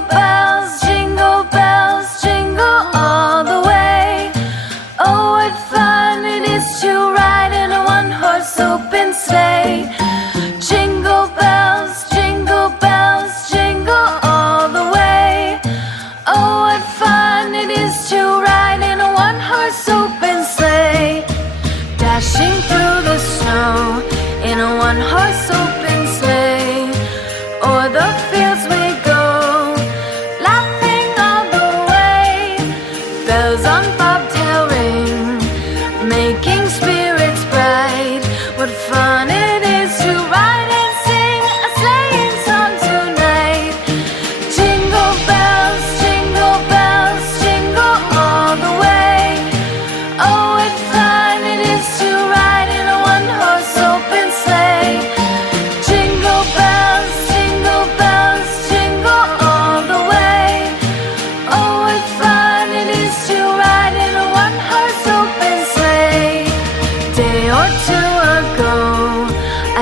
jingle bells, jingle all the way. Oh, what fun it is to ride in a one-horse open sleigh. Jingle bells, jingle all the way. Oh, what fun it is to ride in a one-horse open sleigh. Dashing through the snow in a one-horse open sleigh. O'er the fields we go, laughing all the way. Bells on bobtail ring, making spirits bright. What fun it is to ride and sing a sleighing song tonight. Jingle bells, jingle all the way. Oh, what fun it is to ride in a one-horse open sleigh. Jingle bells, jingle all the way. Oh, what fun it is to ride in a one-horse open sleigh. Day or two ago,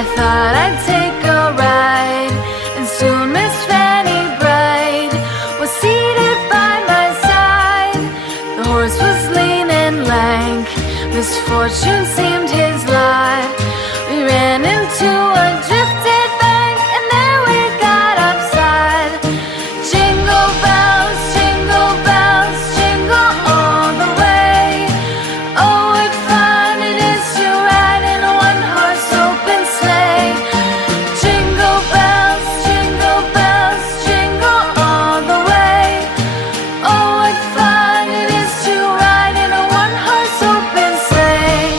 I thought I'd take a ride, and soon Miss Fanny Bright was seated by my side. The horse was lean and lank, misfortune seemed his lot. We ran into a drifted bank, and there we got upside. Jingle bells, jingle all the way. Oh, what fun it is to ride in a one-horse open sleigh. Jingle bells, jingle all the way. Oh, what fun it is to ride in a one-horse open sleigh.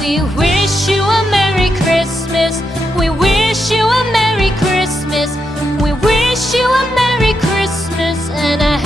We wish you a Merry Christmas. We wish you a Merry Christmas. We wish you a Merry Christmas and a